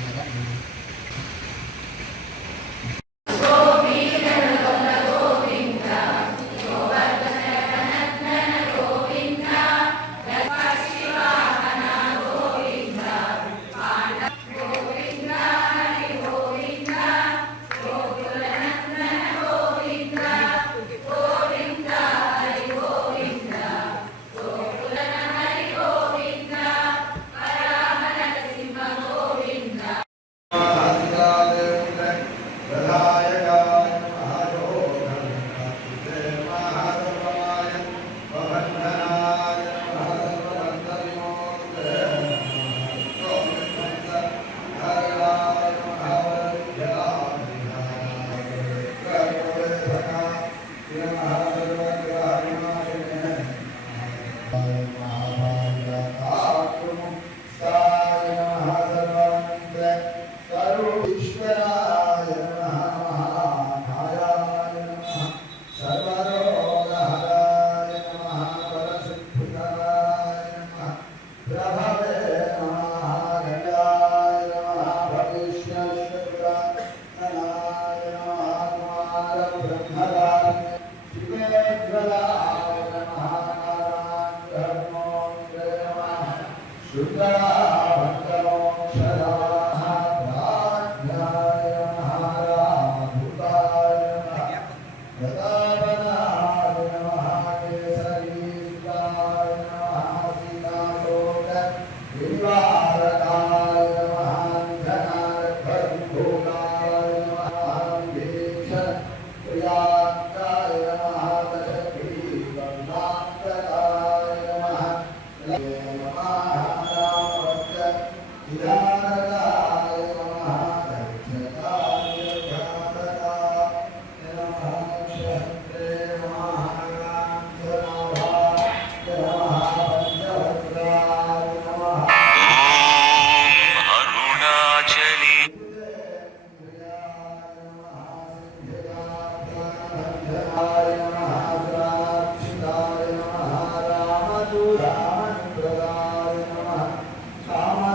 yang. Gracias.